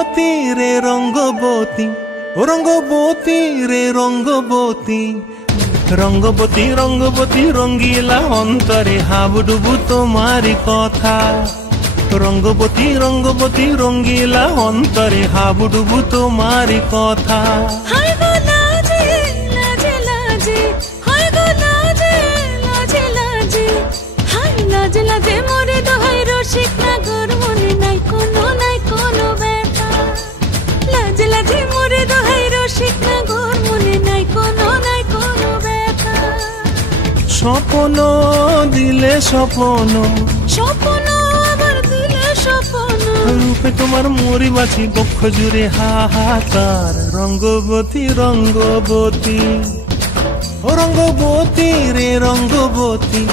রঙ্গবতী রে রঙ্গবতী, ও রঙ্গবতী রে রঙ্গবতী, রঙ্গবতী রঙ্গবতী রঙ্গিলা অন্তরে হাবুডুবু তোমারি কথা। রঙ্গবতী রঙ্গবতী রঙ্গিলা অন্তরে হাবুডুবু তোমারি কথা। হায় গো লাজে লাজে লাজে, হায় গো লাজে লাজে লাজে, হায় লাজে লাজে মোরে দোহাই রসিক নাগর মনে নাই কোনো ব্যথা। লাজে লাজে মোরে দোহাই রসিক নাগর মনে নাই কোনো ব্যথা। স্বপ্ন দিলে স্বপ্ন, স্বপ্ন আবার দিলে স্বপ্ন, রূপে তোমার মরি বাছি বক্ষ জুড়ে হাহাকার। রঙ্গবতী রঙ্গবতী, ও রঙ্গবতী রে রঙ্গবতী,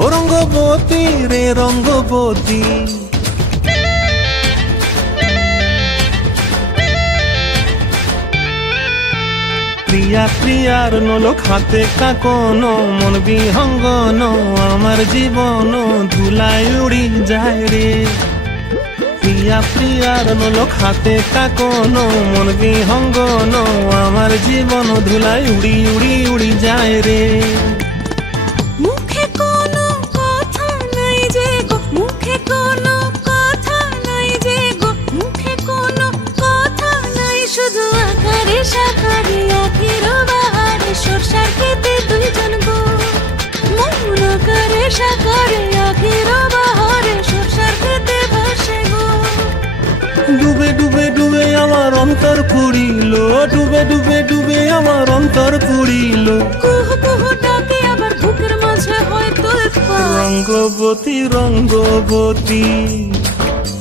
ও রঙ্গবতী রে রঙ্গবতী। প্রিয়া প্রিয়ার নলোক হাতে কাকন, মন বিহঙ্গন আমার জীবন ধুলায় উড়ি যায় রে। প্রিয়া প্রিয়ার নলোক হাতে কাকন, মন বিহঙ্গন আমার জীবন ধুলায় উড়ি উড়ি উড়ি যায় রে। মুখে কোনো কথা নাই যে গো, মুখে কোনো কথা নাই যে গো, মুখে কোনো কথা নাই, শুধু আকারে সাকারে আখির বাহারে সরষার খেতে দুইজন গো। মন আকারে সাকারে আখির বাহারে সরষার খেতে ভাসে গো। ডুবে ডুবে ডুবে আমার অন্তর পুড়িল, ডুবে ডুবে ডুবে আমার অন্তর পুড়িল। কুহু কুহু ডাকে আবার বুকের মাঝে হয় তোলপাড়। রঙ্গবতী রঙ্গবতী,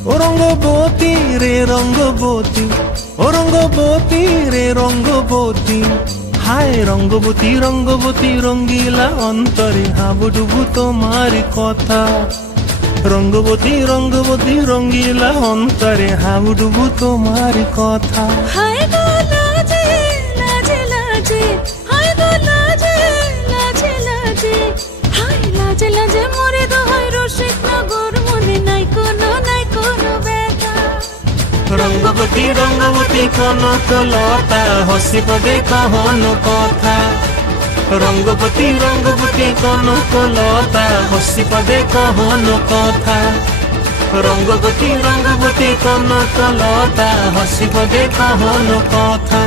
ও রঙ্গবতী রে রঙ্গবতী, ও রঙ্গবতী রে রঙ্গবতী। হায় রঙ্গবতী রঙ্গবতী রঙ্গিলা অন্তরে হাবুডুবু তোমার কথা। রঙ্গবতী রঙ্গবতী রঙ্গিলা অন্তরে হাবুডুবু তোমার কথা। হায় গো লাজে লাজে লাজে, হায় গো লাজে লাজে লাজে, হায় লাজে লাজে মোরে দোহাই রসিক নগর মনে নাই কোনো ব্যথা। রঙ্গবতী রঙ্গবতী কনকলতা হসি পদে কহন কথা। রঙ্গবতী রঙ্গবতী কনকলতা হসি পদে কহন কথা। রঙ্গবতী রঙ্গবতী কনকলতা হসি পদে কহন কথা।